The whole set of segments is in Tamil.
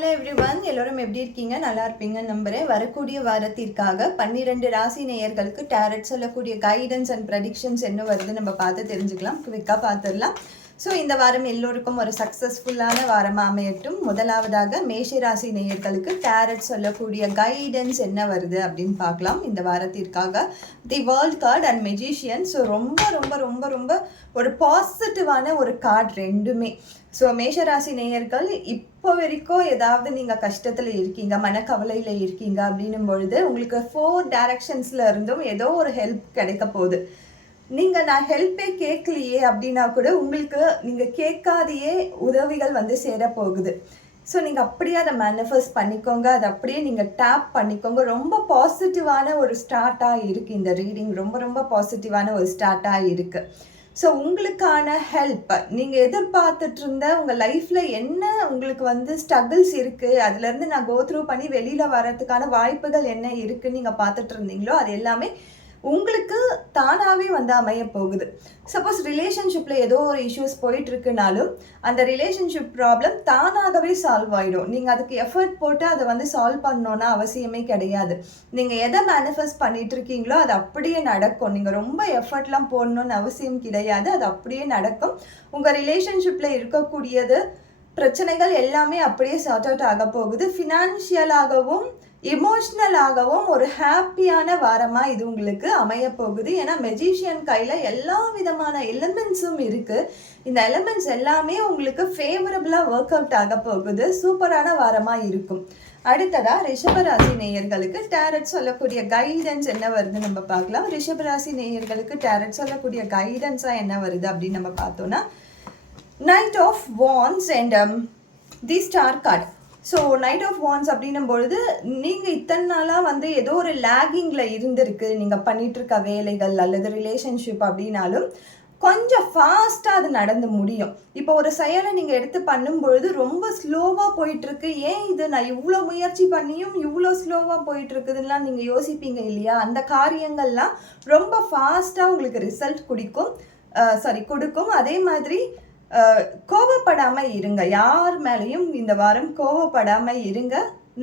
ஹலோ எவ்ரிவன், எல்லோரும் எப்படி இருக்கீங்க? நல்லா இருப்பீங்கன்னு நம்புறேன். வரக்கூடிய வாரத்திற்காக 12 ராசி நேயர்களுக்கு டேரட் சொல்லக்கூடிய கைடன்ஸ் அண்ட் ப்ரெடிக்ஷன்ஸ் என்ன வருது நம்ம பார்த்து தெரிஞ்சுக்கலாம். குவிக்காக பார்த்துடலாம். ஸோ இந்த வாரம் எல்லோருக்கும் ஒரு சக்ஸஸ்ஃபுல்லான வாரமாக அமையட்டும். முதலாவதாக மேஷ ராசி நேயர்களுக்கு டேரட் சொல்லக்கூடிய கைடன்ஸ் என்ன வருது அப்படின்னு பார்க்கலாம். இந்த வாரத்திற்காக the world card and magician. So ரொம்ப ரொம்ப ரொம்ப ரொம்ப ஒரு பாசிட்டிவான ஒரு கார்டு ரெண்டுமே. ஸோ மேஷராசி நேயர்கள் இப்போ வரைக்கும் ஏதாவது நீங்கள் கஷ்டத்தில் இருக்கீங்க, மனக்கவலையில் இருக்கீங்க அப்படின்னும் பொழுது உங்களுக்கு 4 டைரக்ஷன்ஸில் இருந்தும் ஏதோ ஒரு ஹெல்ப் கிடைக்க போகுது. நீங்கள் நான் ஹெல்ப்பே கேட்கலையே அப்படின்னா கூட உங்களுக்கு நீங்கள் கேட்காதையே உதவிகள் வந்து சேரப்போகுது. ஸோ நீங்கள் அப்படியே அதை மேனிஃபெஸ்ட் பண்ணிக்கோங்க, அதை அப்படியே நீங்கள் டேப் பண்ணிக்கோங்க. ரொம்ப பாசிட்டிவான ஒரு ஸ்டார்ட்டாக இருக்குது இந்த ரீடிங். ரொம்ப ரொம்ப பாசிட்டிவான ஒரு ஸ்டார்ட்டாக இருக்குது. ஸோ உங்களுக்கான ஹெல்ப் நீங்கள் எதிர்பார்த்துட்டு இருந்த உங்கள் லைஃப்பில் என்ன உங்களுக்கு வந்து ஸ்ட்ரகிள்ஸ் இருக்குது, அதுலேருந்து நான் கோ த்ரூ பண்ணி வெளியில் வர்றதுக்கான வாய்ப்புகள் என்ன இருக்குதுன்னு நீங்கள் பார்த்துட்டு இருந்தீங்களோ அது எல்லாமே உங்களுக்கு தானாகவே வந்து அமைய போகுது. சப்போஸ் ரிலேஷன்ஷிப்பில் ஏதோ ஒரு இஷ்யூஸ் போயிட்டுருக்குனாலும் அந்த ரிலேஷன்ஷிப் ப்ராப்ளம் தானாகவே சால்வ் ஆகிடும். நீங்கள் அதுக்கு எஃபர்ட் போட்டு அதை வந்து சால்வ் பண்ணணுன்னா அவசியமே கிடையாது. நீங்கள் எதை மேனிஃபெஸ்ட் பண்ணிட்டு இருக்கீங்களோ அது அப்படியே நடக்கும். நீங்கள் ரொம்ப எஃபர்ட்லாம் போடணுன்னு அவசியம் கிடையாது, அது அப்படியே நடக்கும். உங்கள் ரிலேஷன்ஷிப்பில் இருக்கக்கூடியது பிரச்சனைகள் எல்லாமே அப்படியே சார்ட் அவுட் ஆக போகுது. ஃபினான்ஷியலாகவும் எமோஷ்னலாகவும் ஒரு ஹாப்பியான வாரமாக இது உங்களுக்கு அமைய போகுது. ஏன்னா மெஜிஷியன் கையில் எல்லா விதமான எலிமெண்ட்ஸும் இருக்குது. இந்த எலிமெண்ட்ஸ் எல்லாமே உங்களுக்கு ஃபேவரபுளாக ஒர்க் அவுட் ஆக போகுது. சூப்பரான வாரமாக இருக்கும். அடுத்ததாக ரிஷபராசி நேயர்களுக்கு டேரட் சொல்லக்கூடிய கைடன்ஸ் என்ன வருது நம்ம பார்க்கலாம். ரிஷபராசி நேயர்களுக்கு டேரட் சொல்லக்கூடிய கைடன்ஸாக என்ன வருது அப்படின்னு நம்ம பார்த்தோன்னா knight of wands and the star card. So knight of wands அப்படின்னும் பொழுது நீங்கள் இத்தனை நாளாக வந்து ஏதோ ஒரு லேகிங்கில் இருந்திருக்கு நீங்கள் பண்ணிகிட்ருக்க வேலைகள் அல்லது ரிலேஷன்ஷிப் அப்படின்னாலும் கொஞ்சம் ஃபாஸ்ட்டாக அது நடந்து முடியும். இப்போ ஒரு செயலை நீங்கள் எடுத்து பண்ணும் பொழுது ரொம்ப ஸ்லோவாக போயிட்டுருக்கு, ஏன் இது நான் இவ்வளோ முயற்சி பண்ணியும் இவ்வளோ ஸ்லோவாக போயிட்டுருக்குதுலாம் நீங்கள் யோசிப்பீங்க இல்லையா? அந்த காரியங்கள்லாம் ரொம்ப ஃபாஸ்ட்டாக உங்களுக்கு ரிசல்ட் கொடுக்கும். அதே மாதிரி கோவப்படாமல் இருங்க. யார் மேலேயும் இந்த வாரம் கோவப்படாமல் இருங்க.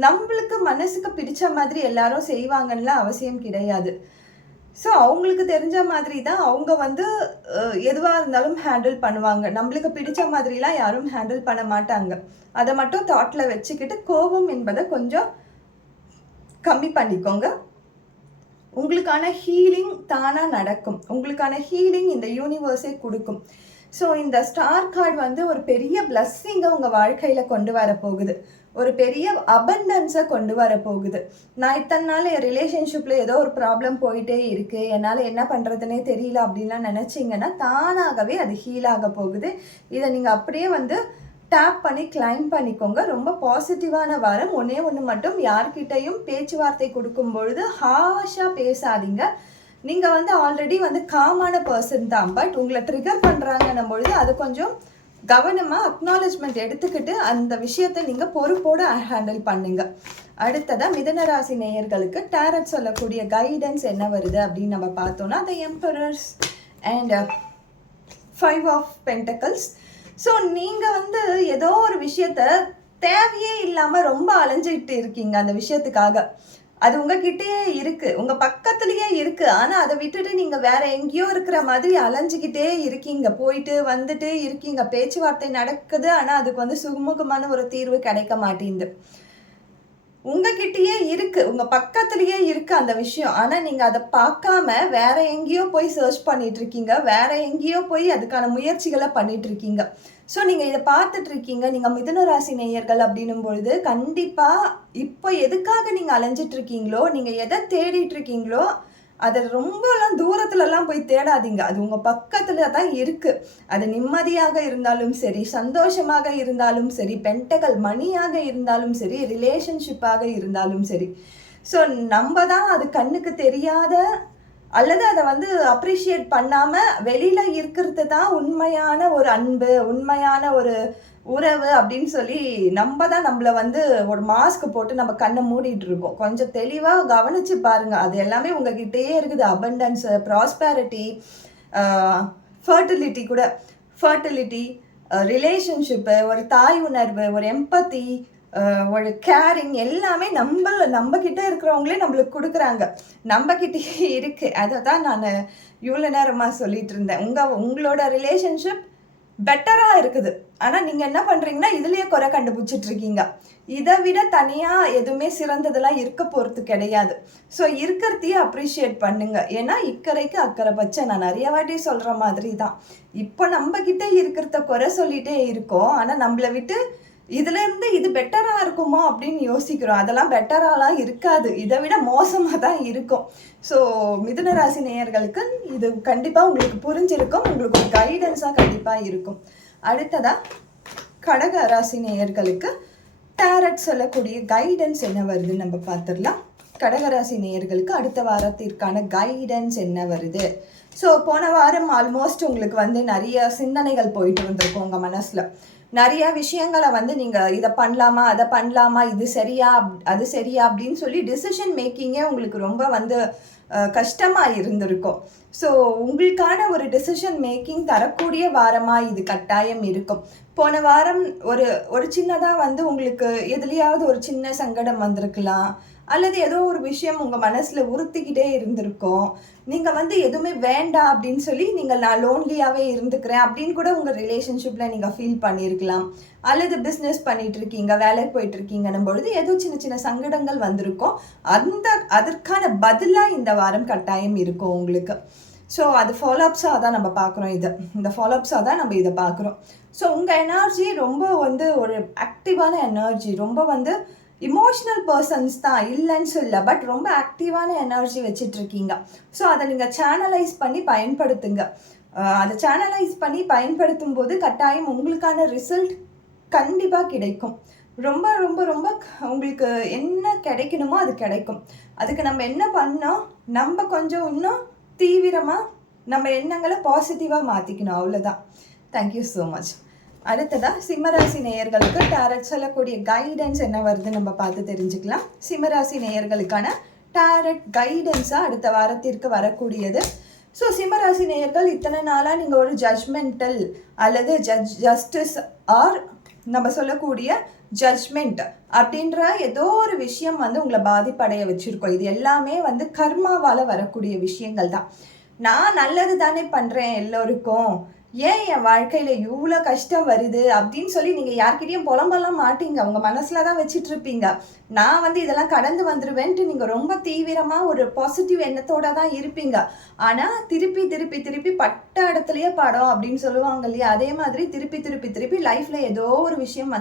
நம்மளுக்கு மனசுக்கு பிடிச்ச மாதிரி எல்லாரும் செய்வாங்கன்னுலாம் அவசியம் கிடையாது. ஸோ அவங்களுக்கு தெரிஞ்ச மாதிரி தான் அவங்க வந்து எதுவாக இருந்தாலும் ஹேண்டில் பண்ணுவாங்க. நம்மளுக்கு பிடிச்ச மாதிரிலாம் யாரும் ஹேண்டில் பண்ண மாட்டாங்க. அதை மட்டும் தாட்டில் வச்சுக்கிட்டு கோபம் என்பதை கொஞ்சம் கம்மி பண்ணிக்கோங்க. உங்களுக்கான ஹீலிங் தானாக நடக்கும். உங்களுக்கான ஹீலிங் இந்த யூனிவர்ஸே கொடுக்கும். ஸோ இந்த ஸ்டார் கார்டு வந்து ஒரு பெரிய பிளஸ்ஸிங்கை உங்கள் வாழ்க்கையில் கொண்டு வர போகுது. ஒரு பெரிய அபண்டன்ஸை கொண்டு வர போகுது. நான் இத்தனை நாள் என் ரிலேஷன்ஷிப்பில் ஏதோ ஒரு ப்ராப்ளம் போயிட்டே இருக்குது, என்னால் என்ன பண்ணுறதுனே தெரியல அப்படின்லாம் நினச்சிங்கன்னா தானாகவே அது ஹீல் ஆக போகுது. இதை நீங்கள் அப்படியே வந்து டேப் பண்ணி கிளைம் பண்ணிக்கோங்க. ரொம்ப பாசிட்டிவான வாரம். ஒன்று மட்டும், யார்கிட்டையும் பேச்சுவார்த்தை கொடுக்கும் பொழுது ஹாஷாக பேசாதீங்க. நீங்கள் வந்து ஆல்ரெடி வந்து காமான பர்சன் தான், பட் உங்களை ட்ரிகர் பண்ணுறாங்கன்னும் பொழுது அது கொஞ்சம் கவனமாக அக்னாலஜ்மெண்ட் எடுத்துக்கிட்டு அந்த விஷயத்தை நீங்கள் பொறுப்போடு ஹேண்டில் பண்ணுங்க. அடுத்ததாக மிதுனராசி நேயர்களுக்கு டேரட் சொல்லக்கூடிய கைடன்ஸ் என்ன வருது அப்படின்னு நம்ம பார்த்தோன்னா the emperors and 5 of pentacles. So நீங்கள் வந்து ஏதோ ஒரு விஷயத்த தேவையே இல்லாமல் ரொம்ப அலைஞ்சிக்கிட்டு இருக்கீங்க. அந்த விஷயத்துக்காக அது உங்ககிட்டயே இருக்குது, உங்கள் பக்கத்துலேயே இருக்குது. ஆனால் அதை விட்டுட்டு நீங்கள் வேற எங்கேயோ இருக்கிற மாதிரி அலைஞ்சிக்கிட்டே இருக்கீங்க, போயிட்டு வந்துட்டு இருக்கீங்க. பேச்சுவார்த்தை நடக்குது, ஆனால் அதுக்கு வந்து சுமூகமான ஒரு தீர்வு கிடைக்க மாட்டேங்குது. உங்ககிட்டயே இருக்குது, உங்கள் பக்கத்துலேயே இருக்குது அந்த விஷயம். ஆனால் நீங்கள் அதை பார்க்காம வேற எங்கேயோ போய் சர்ச் பண்ணிட்டு இருக்கீங்க, வேற எங்கேயோ போய் அதுக்கான முயற்சிகளை பண்ணிட்டு இருக்கீங்க. ஸோ நீங்கள் இதை பார்த்துட்டு இருக்கீங்க. நீங்கள் மிதுன ராசி நேயர்கள் அப்படின்னும் பொழுது கண்டிப்பாக இப்போ எதுக்காக நீங்கள் அலைஞ்சிட்டு இருக்கீங்களோ, நீங்கள் எதை தேடிட்டு இருக்கீங்களோ அதை ரொம்பலாம் தூரத்துலலாம் போய் தேடாதீங்க. அது உங்கள் பக்கத்தில் தான் இருக்குது. அது நிம்மதியாக இருந்தாலும் சரி, சந்தோஷமாக இருந்தாலும் சரி, பென்டகல் மணியாக இருந்தாலும் சரி, ரிலேஷன்ஷிப்பாக இருந்தாலும் சரி. ஸோ நம்ம தான் அது கண்ணுக்கு தெரியாத அல்லது அதை வந்து அப்ரிஷியேட் பண்ணாமல் வெளியில் இருக்கிறது தான் உண்மையான ஒரு அன்பு, உண்மையான ஒரு உறவு அப்படின்னு சொல்லி நம்ம தான் நம்மளை வந்து ஒரு மாஸ்க் போட்டு நம்ம கண்ணை மூடிட்டு இருக்கோம். கொஞ்சம் தெளிவாக கவனித்து பாருங்கள். அது எல்லாமே உங்ககிட்டயே இருக்குது. அபண்டன்ஸு, ப்ராஸ்பேரிட்டி, ஃபர்டிலிட்டி கூட, ஃபர்டிலிட்டி, ரிலேஷன்ஷிப்பு, ஒரு தாய் உணர்வு, ஒரு எம்பத்தி, ஒரு கேரிங் எல்லாமே நம்ம கிட்ட இருக்கிறவங்களே நம்மளுக்கு கொடுக்குறாங்க, நம்ம கிட்டே இருக்குது. அதை தான் நான் இவ்வளோ நேரமாக சொல்லிட்டு இருந்தேன். உங்களோட ரிலேஷன்ஷிப் பெட்டராக இருக்குது. ஆனால் நீங்கள் என்ன பண்ணுறீங்கன்னா இதுலேயே குறை கண்டுபிடிச்சிட்டு இருக்கீங்க. இதை விட தனியாக எதுவுமே சிறந்ததெல்லாம் இருக்க போகிறது கிடையாது. ஸோ இருக்கிறதையே அப்ரிஷியேட் பண்ணுங்க. ஏன்னா இக்கரைக்கு அக்கறை பச்சை, நான் நிறைய வாட்டி சொல்கிற மாதிரி தான். இப்போ நம்மக்கிட்ட இருக்கிறத குறை சொல்லிகிட்டே இருக்கோம், ஆனால் நம்மளை விட்டு இதுலேருந்து இது பெட்டராக இருக்குமோ அப்படின்னு யோசிக்கிறோம். அதெல்லாம் பெட்டராலாம் இருக்காது, இதை விட மோசமாக தான் இருக்கும். ஸோ மிதுன ராசி நேயர்களுக்கு இது கண்டிப்பாக உங்களுக்கு புரிஞ்சிருக்கும், உங்களுக்கு ஒரு கைடன்ஸாக கண்டிப்பாக இருக்கும். அடுத்ததாக கடக ராசி நேயர்களுக்கு டேரட் சொல்லக்கூடிய கைடன்ஸ் என்ன வருதுன்னு நம்ம பார்த்துடலாம். கடகராசி நேயர்களுக்கு அடுத்த வாரத்திற்கான கைடன்ஸ் என்ன வருது? ஸோ போன வாரம் ஆல்மோஸ்ட் உங்களுக்கு வந்து நிறைய சிந்தனைகள் போயிட்டு வந்திருக்கும் உங்கள் மனசில். நிறைய விஷயங்களை வந்து நீங்கள் இதை பண்ணலாமா, அதை பண்ணலாமா, இது சரியா அது சரியா அப்படின்னு சொல்லி டிசிஷன் மேக்கிங்கே உங்களுக்கு ரொம்ப வந்து கஷ்டமாக இருந்திருக்கும். ஸோ உங்களுக்கான ஒரு டிசிஷன் மேக்கிங் தரக்கூடிய வாரமாக இது கட்டாயம் இருக்கும். போன வாரம் ஒரு சின்னதாக வந்து உங்களுக்கு எதுலையாவது ஒரு சின்ன சங்கடம் வந்திருக்கலாம், அல்லது ஏதோ ஒரு விஷயம் உங்கள் மனசில் உறுத்திக்கிட்டே இருந்திருக்கும். நீங்கள் வந்து எதுவுமே வேண்டாம் அப்படின்னு சொல்லி நான் லோன்லியாகவே இருந்துக்கிறேன் அப்படின்னு கூட உங்கள் ரிலேஷன்ஷிப்பில் நீங்கள் ஃபீல் பண்ணியிருக்கலாம். அல்லது பிஸ்னஸ் பண்ணிகிட்டு இருக்கீங்க, வேலைக்கு போயிட்டுருக்கீங்கன்னும் பொழுது ஏதோ சின்ன சின்ன சங்கடங்கள் வந்திருக்கும். அதற்கான பதிலாக இந்த வாரம் கட்டாயம் இருக்கும் உங்களுக்கு. ஸோ அது ஃபாலோஅப்ஸாக தான் நம்ம பார்க்குறோம். இந்த ஃபாலோஅப்ஸாக தான் நம்ம இதை பார்க்குறோம். ஸோ உங்கள் எனர்ஜி ரொம்ப வந்து ஒரு ஆக்டிவான எனர்ஜி, ரொம்ப வந்து இமோஷ்னல் பர்சன்ஸ் தான், இல்லைன்னு சொல்ல, பட் ரொம்ப ஆக்டிவான எனர்ஜி வச்சிட்ருக்கீங்க. ஸோ அதை நீங்கள் சேனலைஸ் பண்ணி பயன்படுத்துங்க. அதை சேனலைஸ் பண்ணி பயன்படுத்தும் போது கட்டாயம் உங்களுக்கான ரிசல்ட் கண்டிப்பாக கிடைக்கும். ரொம்ப ரொம்ப ரொம்ப உங்களுக்கு என்ன கிடைக்கணுமோ அது கிடைக்கும். அதுக்கு நம்ம என்ன பண்ணோம், நம்ம கொஞ்சம் இன்னும் தீவிரமாக நம்ம எண்ணங்களை பாசிட்டிவாக மாற்றிக்கணும், அவ்வளோதான். Thank you so much. அடுத்ததாக சிம்மராசி நேயர்களுக்கு டேரட் சொல்லக்கூடிய கைடன்ஸ் என்ன வருதுன்னு நம்ம பார்த்து தெரிஞ்சுக்கலாம். சிம்மராசி நேயர்களுக்கான டேரட் கைடன்ஸாக அடுத்த வாரத்திற்கு வரக்கூடியது. ஸோ சிம்மராசி நேயர்கள் இத்தனை நாளாக நீங்கள் ஒரு ஜட்ஜ்மெண்டல் அல்லது ஜஸ்டிஸ் ஆர் நம்ம சொல்லக்கூடிய ஜட்ஜ்மெண்ட் அப்படின்ற ஏதோ ஒரு விஷயம் வந்து உங்களை பாதிப்படைய வச்சுருக்கோம். இது எல்லாமே வந்து கர்மாவால் வரக்கூடிய விஷயங்கள் தான். நான் நல்லது தானே பண்ணுறேன் எல்லோருக்கும், ஏன் என் வாழ்க்கையில் இவ்வளோ கஷ்டம் வருது அப்படின்னு சொல்லி நீங்கள் யார்கிட்டையும் புலம்பெல்லாம் மாட்டீங்க, உங்கள் மனசில் தான் வச்சுட்டு இருப்பீங்க. நான் வந்து இதெல்லாம் கடந்து வந்துடுவேன்ட்டு நீங்கள் ரொம்ப தீவிரமாக ஒரு பாசிட்டிவ் எண்ணத்தோடு தான் இருப்பீங்க. ஆனால் திருப்பி திருப்பி திருப்பி பட்ட இடத்துலையே படம் அப்படின்னு சொல்லுவாங்க இல்லையா, அதே மாதிரி திருப்பி திருப்பி திருப்பி லைஃப்பில் ஏதோ ஒரு விஷயம்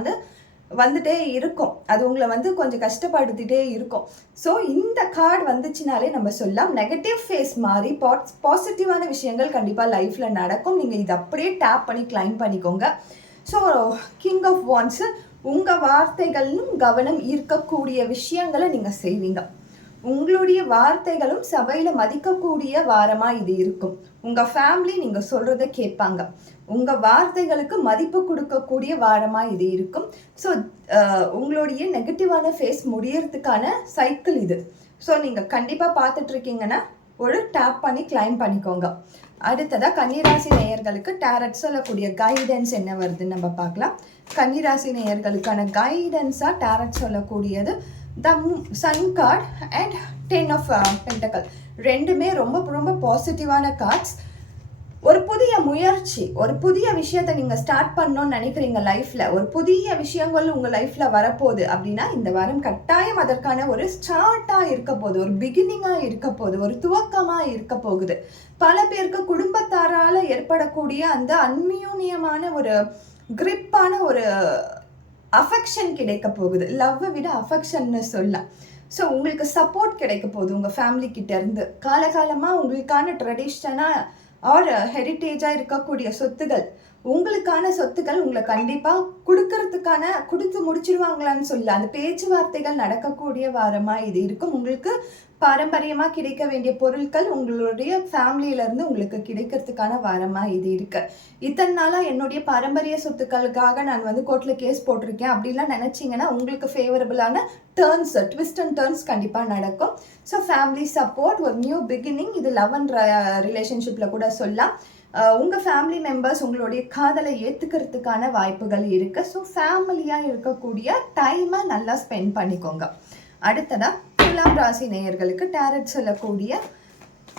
வந்துட்டே இருக்கும். அது உங்களை வந்து கொஞ்சம் கஷ்டப்படுத்திட்டே இருக்கும். ஸோ இந்த கார்டு வந்துச்சுனாலே நம்ம சொல்லலாம் நெகட்டிவ் ஃபேஸ் மாதிரி பாசிட்டிவான விஷயங்கள் கண்டிப்பாக லைஃப்பில் நடக்கும். நீங்கள் இதை அப்படியே டேப் பண்ணி கிளைம் பண்ணிக்கோங்க. ஸோ கிங் ஆஃப் வான்ஸு உங்கள் வார்த்தைகளும் கவனம் ஈர்க்கக்கூடிய விஷயங்களை நீங்கள் செய்வீங்க. உங்களுடைய வார்த்தைகளும் சபையில் மதிக்கக்கூடிய வாரமாக இது இருக்கும். உங்கள் ஃபேமிலி நீங்கள் சொல்கிறத கேட்பாங்க. உங்கள் வார்த்தைகளுக்கு மதிப்பு கொடுக்கக்கூடிய வாரமாக இது இருக்கும். ஸோ உங்களுடைய நெகட்டிவான ஃபேஸ் முடியறதுக்கான சைக்கிள் இது. ஸோ நீங்கள் கண்டிப்பாக பார்த்துட்ருக்கீங்கன்னா ஒரு டேப் பண்ணி கிளைம் பண்ணிக்கோங்க. அடுத்ததாக கன்னிராசி நேயர்களுக்கு டேரட் சொல்லக்கூடிய கைடன்ஸ் என்ன வருதுன்னு நம்ம பார்க்கலாம். கன்னிராசி நேயர்களுக்கான கைடன்ஸாக டேரட் சொல்லக்கூடியது the sun card and 10 of pentacle. ரெண்டுமே ரொம்ப ரொம்ப பாசிட்டிவான கார்ட்ஸ். ஒரு புதிய முயற்சி, ஒரு புதிய விஷயத்தை நீங்கள் ஸ்டார்ட் பண்ணணும்னு நினைக்கிறீங்க லைஃப்பில், ஒரு புதிய விஷயங்கள் உங்கள் லைஃப்பில் வரப்போகுது அப்படின்னா இந்த வாரம் கட்டாயம் அதற்கான ஒரு ஸ்டார்ட்டாக இருக்க போகுது, ஒரு பிகினிங்காக இருக்க போகுது, ஒரு துவக்கமாக இருக்க போகுது. பல பேருக்கு குடும்பத்தாரால் ஏற்படக்கூடிய அந்த அந்நியூன்யமான ஒரு கிரிப்பான ஒரு அஃபெக்ஷன் கிடைக்க போகுது. லவ்வை விட அஃபெக்ஷன்னு சொல்லலாம். ஸோ உங்களுக்கு சப்போர்ட் கிடைக்க போகுது உங்கள் ஃபேமிலிக்கிட்டேருந்து. காலகாலமாக உங்களுக்கான ட்ரெடிஷ்னலாக ஆர் ஹெரிட்டேஜாக இருக்கக்கூடிய சொத்துகள், உங்களுக்கான சொத்துக்கள் உங்களை கண்டிப்பாக கொடுத்து முடிச்சிருவாங்களான்னு சொல்ல அந்த பேச்சுவார்த்தைகள் நடக்கக்கூடிய வாரமாக இது இருக்கும். உங்களுக்கு பாரம்பரியமாக கிடைக்க வேண்டிய பொருட்கள் உங்களுடைய ஃபேமிலியிலேருந்து உங்களுக்கு கிடைக்கிறதுக்கான வாரமாக இது இருக்கு. இத்தனை நாளாக என்னுடைய பாரம்பரிய சொத்துக்களுக்காக நான் வந்து கோர்ட்டில் கேஸ் போட்டிருக்கேன் அப்படிலாம் நினச்சிங்கன்னா உங்களுக்கு ஃபேவரபுளான ட்விஸ்ட் அண்ட் டர்ன்ஸ் கண்டிப்பாக நடக்கும். ஸோ ஃபேமிலி சப்போர்ட், ஒரு நியூ பிகினிங், இது லவ் அண்ட் ரிலேஷன்ஷிப்பில் கூட சொல்லலாம். உங்கள் ஃபேமிலி மெம்பர்ஸ் உங்களுடைய காதலை ஏற்றுக்கிறதுக்கான வாய்ப்புகள் இருக்குது. ஸோ ஃபேமிலியாக இருக்கக்கூடிய டைமை நல்லா ஸ்பெண்ட் பண்ணிக்கோங்க. அடுத்ததாக துலாம் ராசி நேயர்களுக்கு டேரட் சொல்லக்கூடிய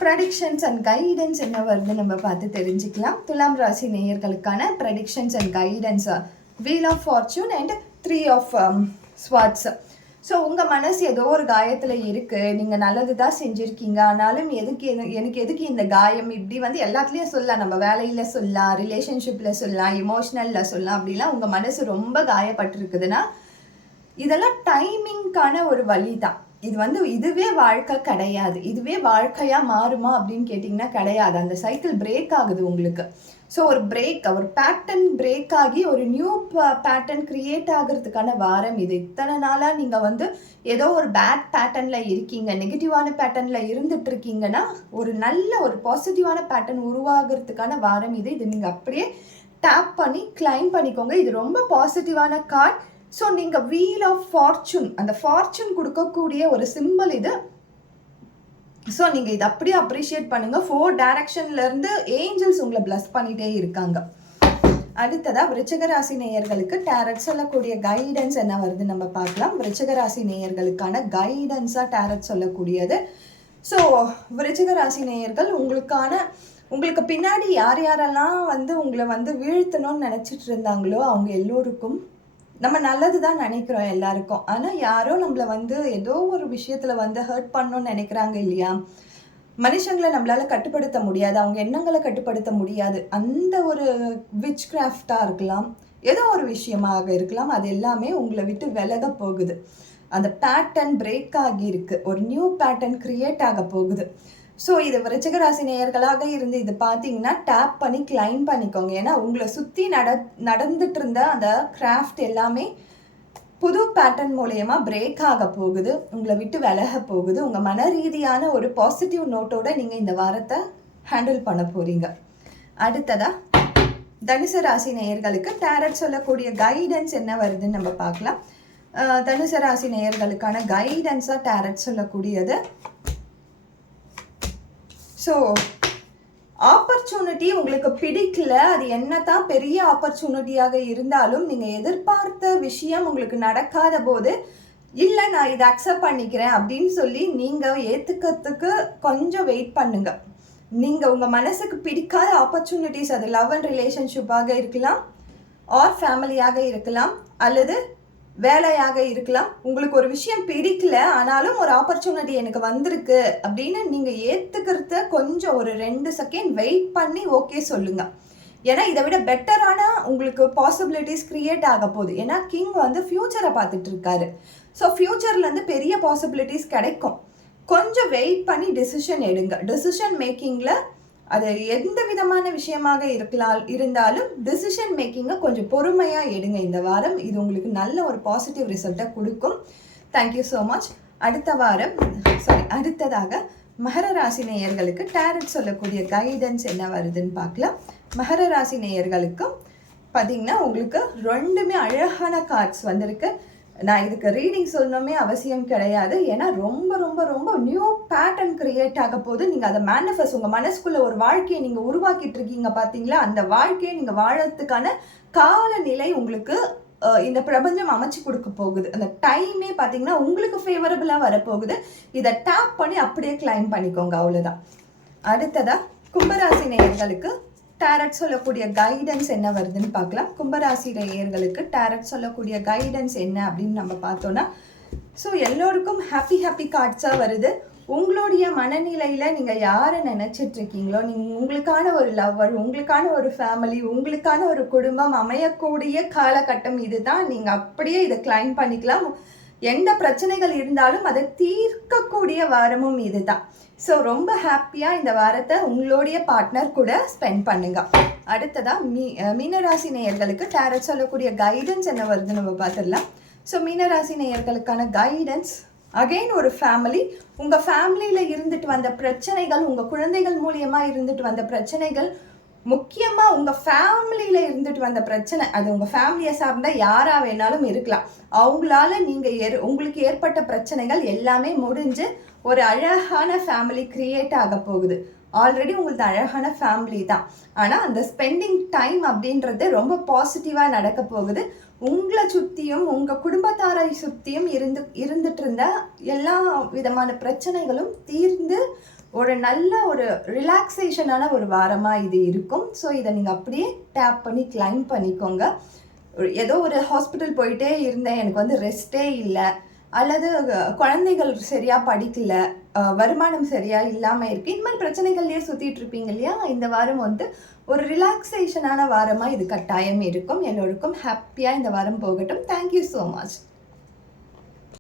ப்ரெடிக்ஷன்ஸ் அண்ட் கைடன்ஸ் என்ன வருது நம்ம பார்த்து தெரிஞ்சுக்கலாம். துலாம் ராசி நேயர்களுக்கான predictions and guidance wheel of fortune and 3 of swords. So உங்கள் மனசு ஏதோ ஒரு காயத்தில் இருக்குது, நீங்கள் நல்லது தான் செஞ்சுருக்கீங்க, ஆனாலும் எனக்கு எதுக்கு இந்த காயம், இப்படி வந்து எல்லாத்துலேயும் சொல்லலாம். நம்ம வேலையில் சொல்லலாம், ரிலேஷன்ஷிப்பில் சொல்லலாம், இமோஷ்னலில் சொல்லலாம். அப்படிலாம் உங்கள் மனசு ரொம்ப காயப்பட்டிருக்குதுன்னா இதெல்லாம் டைமிங்க்கான ஒரு வழி தான். இது வந்து இதுவே வாழ்க்கை கிடையாது. இதுவே வாழ்க்கையாக மாறுமா அப்படின்னு கேட்டிங்கன்னா கிடையாது. அந்த சைக்கிள் பிரேக் ஆகுது உங்களுக்கு. ஸோ ஒரு பேட்டர்ன் பிரேக் ஆகி ஒரு நியூ பேட்டர்ன் கிரியேட் ஆகிறதுக்கான வாரம் இது. இத்தனை நாளாக நீங்கள் வந்து ஏதோ ஒரு பேட் பேட்டர்னில் இருக்கீங்க, நெகட்டிவான பேட்டர்னில் இருந்துட்டு இருக்கீங்கன்னா ஒரு நல்ல ஒரு பாசிட்டிவான பேட்டர்ன் உருவாகிறதுக்கான வாரம் இது. இது நீங்கள் அப்படியே டேப் பண்ணி கிளைம் பண்ணிக்கோங்க. இது ரொம்ப பாசிட்டிவான கார்ட். ஸோ நீங்கள் வீல் ஆஃப் ஃபார்ச்சூன், அந்த ஃபார்ச்சூன் கொடுக்கக்கூடிய ஒரு சிம்பிள் இது. ஸோ நீங்கள் இதை அப்படியே அப்ரிஷியேட் பண்ணுங்கள். 4 டைரக்ஷன்லேருந்து ஏஞ்சல்ஸ் உங்களை பிளஸ் பண்ணிகிட்டே இருக்காங்க. அடுத்ததாக விருச்சிக ராசி நேயர்களுக்கு டேரட் சொல்லக்கூடிய கைடன்ஸ் என்ன வருது நம்ம பார்க்கலாம். விருச்சிக ராசி நேயர்களுக்கான கைடன்ஸாக டேரட் சொல்லக்கூடியது. ஸோ விருச்சிக ராசி நேயர்கள் உங்களுக்கு பின்னாடி யாரெல்லாம் வந்து உங்களை வந்து வீழ்த்தணும்னு நினச்சிட்டு இருந்தாங்களோ அவங்க எல்லோருக்கும் நம்ம நல்லது தான் நினைக்கிறோம் எல்லாருக்கும். ஆனால் யாரோ நம்மளை வந்து ஏதோ ஒரு விஷயத்தில் வந்து ஹர்ட் பண்ணணும்னு நினைக்கிறாங்க இல்லையா. மனுஷங்களை நம்மளால் கட்டுப்படுத்த முடியாது, அவங்க எண்ணங்களை கட்டுப்படுத்த முடியாது. அந்த ஒரு விச் கிராஃப்டாக இருக்கலாம், ஏதோ ஒரு விஷயமாக இருக்கலாம், அது எல்லாமே உங்களை விட்டு விலக போகுது. அந்த பேட்டர்ன் பிரேக் ஆகியிருக்கு, ஒரு நியூ பேட்டர்ன் கிரியேட் ஆக போகுது. ஸோ இது விருச்சிக ராசி நேயர்களாக இருந்து இது பார்த்தீங்கன்னா டேப் பண்ணி கிளைம் பண்ணிக்கோங்க. ஏன்னா உங்களை சுற்றி நடந்துட்டு இருந்த அந்த கிராஃப்ட் எல்லாமே புது பேட்டர்ன் மூலயமா பிரேக் ஆக போகுது, உங்களை விட்டு விலக போகுது. உங்கள் மன ரீதியான ஒரு பாசிட்டிவ் நோட்டோட நீங்கள் இந்த வாரத்தை ஹேண்டில் பண்ண போகிறீங்க. அடுத்ததாக தனுசு ராசி நேயர்களுக்கு டேரட் சொல்லக்கூடிய கைடன்ஸ் என்ன வருதுன்னு நம்ம பார்க்கலாம். தனுசு ராசி நேயர்களுக்கான கைடன்ஸாக டேரட் சொல்லக்கூடியது. ஸோ ஆப்பர்ச்சுனிட்டி உங்களுக்கு பிடிக்கல, அது என்ன தான் பெரிய ஆப்பர்ச்சுனிட்டியாக இருந்தாலும் நீங்கள் எதிர்பார்த்த விஷயம் உங்களுக்கு நடக்காத போது இல்லை நான் இதை அக்செப்ட் பண்ணிக்கிறேன் அப்படின்னு சொல்லி நீங்கள் ஏற்றுக்கிறதுக்கு கொஞ்சம் வெயிட் பண்ணுங்க. நீங்கள் உங்கள் மனசுக்கு பிடிக்காத ஆப்பர்ச்சுனிட்டிஸ், அது லவ் அண்ட் ரிலேஷன்ஷிப்பாக இருக்கலாம், ஆர் ஃபேமிலியாக இருக்கலாம், அல்லது வேலையாக இருக்கலாம். உங்களுக்கு ஒரு விஷயம் பிடிக்கல, ஆனாலும் ஒரு ஆப்பர்ச்சுனிட்டி எனக்கு வந்திருக்கு அப்படின்னு நீங்கள் ஏற்றுக்கிறத கொஞ்சம் ஒரு 2 செகண்ட் வெயிட் பண்ணி ஓகே சொல்லுங்க. ஏன்னா இதை விட பெட்டரான உங்களுக்கு பாசிபிலிட்டிஸ் கிரியேட் ஆக போகுது. ஏன்னா கிங் வந்து ஃப்யூச்சரை பார்த்துட்டு இருக்காரு. ஸோ ஃப்யூச்சர்லேருந்து பெரிய பாசிபிலிட்டிஸ் கிடைக்கும். கொஞ்சம் வெயிட் பண்ணி டெசிஷன் எடுங்க. டெசிஷன் மேக்கிங்கில் அது எந்த விதமான விஷயமாக இருந்தாலும் டெசிஷன் மேக்கிங்கை கொஞ்சம் பொறுமையாக எடுங்க இந்த வாரம். இது உங்களுக்கு நல்ல ஒரு பாசிட்டிவ் ரிசல்ட்டை கொடுக்கும். Thank you so much. அடுத்ததாக மகர ராசி நேயர்களுக்கு டேரட் சொல்லக்கூடிய கைடன்ஸ் என்ன வருதுன்னு பார்க்கலாம். மகர ராசி நேயர்களுக்கும் பார்த்தீங்கன்னா உங்களுக்கு 2மே அழகான கார்ட்ஸ் வந்திருக்கு. நான் இதுக்கு ரீடிங் சொல்லணுமே அவசியம் கிடையாது. ஏன்னா ரொம்ப ரொம்ப ரொம்ப நியூ பேட்டர்ன் கிரியேட் ஆக போது. நீங்கள் அதை மேனிஃபெஸ்ட், உங்கள் மனசுக்குள்ள ஒரு வாழ்க்கையை நீங்கள் உருவாக்கிட்டு இருக்கீங்க பார்த்தீங்களா, அந்த வாழ்க்கையை நீங்கள் வாழறதுக்கான காலநிலை உங்களுக்கு இந்த பிரபஞ்சம் அமைச்சு கொடுக்க போகுது. அந்த டைமே பார்த்தீங்கன்னா உங்களுக்கு ஃபேவரபுளாக வரப்போகுது. இதை டேப் பண்ணி அப்படியே கிளைம் பண்ணிக்கோங்க, அவ்வளோதான். அடுத்ததாக கும்பராசி நேயர்களுக்கு டேரட் சொல்லக்கூடிய கைடன்ஸ் என்ன வருதுன்னு பார்க்கலாம். கும்பராசி நேயர்களுக்கு டேரட் சொல்லக்கூடிய கைடன்ஸ் என்ன அப்படின்னு நம்ம பார்த்தோன்னா, ஸோ எல்லோருக்கும் ஹாப்பி கார்ட்ஸாக வருது. உங்களுடைய மனநிலையில் நீங்கள் யாரை நினச்சிட்ருக்கீங்களோ, உங்களுக்கான ஒரு லவ்வர், உங்களுக்கான ஒரு ஃபேமிலி, உங்களுக்கான ஒரு குடும்பம் அமையக்கூடிய காலகட்டம் இது தான். நீங்கள் அப்படியே இதை கிளைம் பண்ணிக்கலாம். எந்த பிரச்சனைகள் இருந்தாலும் அதை தீர்க்கக்கூடிய வாரமும் இது தான். ஸோ ரொம்ப ஹாப்பியாக இந்த வாரத்தை உங்களுடைய பார்ட்னர் கூட ஸ்பெண்ட் பண்ணுங்க. அடுத்ததாக மீனராசி நேயர்களுக்கு டேரட் சொல்லக்கூடிய கைடன்ஸ் என்ன வருதுன்னு நம்ம பார்த்துடலாம். ஸோ மீனராசி நேயர்களுக்கான கைடன்ஸ் அகெயின் ஒரு ஃபேமிலி. உங்கள் ஃபேமிலியில் இருந்துட்டு வந்த பிரச்சனைகள், உங்கள் குழந்தைகள் மூலியமாக இருந்துட்டு வந்த பிரச்சனைகள், முக்கியமாக உங்கள் ஃபேமிலியில் இருந்துட்டு வந்த பிரச்சனை, அது உங்கள் ஃபேமிலியை சார்ந்த யாராக வேணாலும் இருக்கலாம். அவங்களால உங்களுக்கு ஏற்பட்ட பிரச்சனைகள் எல்லாமே முடிஞ்சு ஒரு அழகான ஃபேமிலி கிரியேட் ஆக போகுது. ஆல்ரெடி உங்களுக்கு அழகான ஃபேமிலி தான். ஆனால் அந்த ஸ்பெண்டிங் டைம் அப்படின்றது ரொம்ப பாசிட்டிவாக நடக்க போகுது. உங்களை சுற்றியும் உங்கள் குடும்பத்தாரை சுற்றியும் இருந்துட்டு இருந்த எல்லா விதமான பிரச்சனைகளும் தீர்ந்து ஒரு நல்ல ஒரு ரிலாக்ஸேஷனான ஒரு வாரமாக இது இருக்கும். ஸோ இதை நீங்கள் அப்படியே டேப் பண்ணி கிளைம் பண்ணிக்கோங்க. ஏதோ ஒரு ஹாஸ்பிட்டல் போயிட்டே இருந்தேன், எனக்கு வந்து ரெஸ்ட்டே இல்லை, அல்லது குழந்தைகள் சரியாக படிக்கல, வருமானம் சரியாக இல்லாமல் இருக்குது, இந்த மாதிரி பிரச்சனைகள்லேயே சுற்றிட்டு இருப்பீங்க இல்லையா? இந்த வாரம் வந்து ஒரு ரிலாக்ஸேஷனான வாரமாக இது கட்டாயம் இருக்கும். எல்லோருக்கும் ஹாப்பியாக இந்த வாரம் போகட்டும். Thank you so much.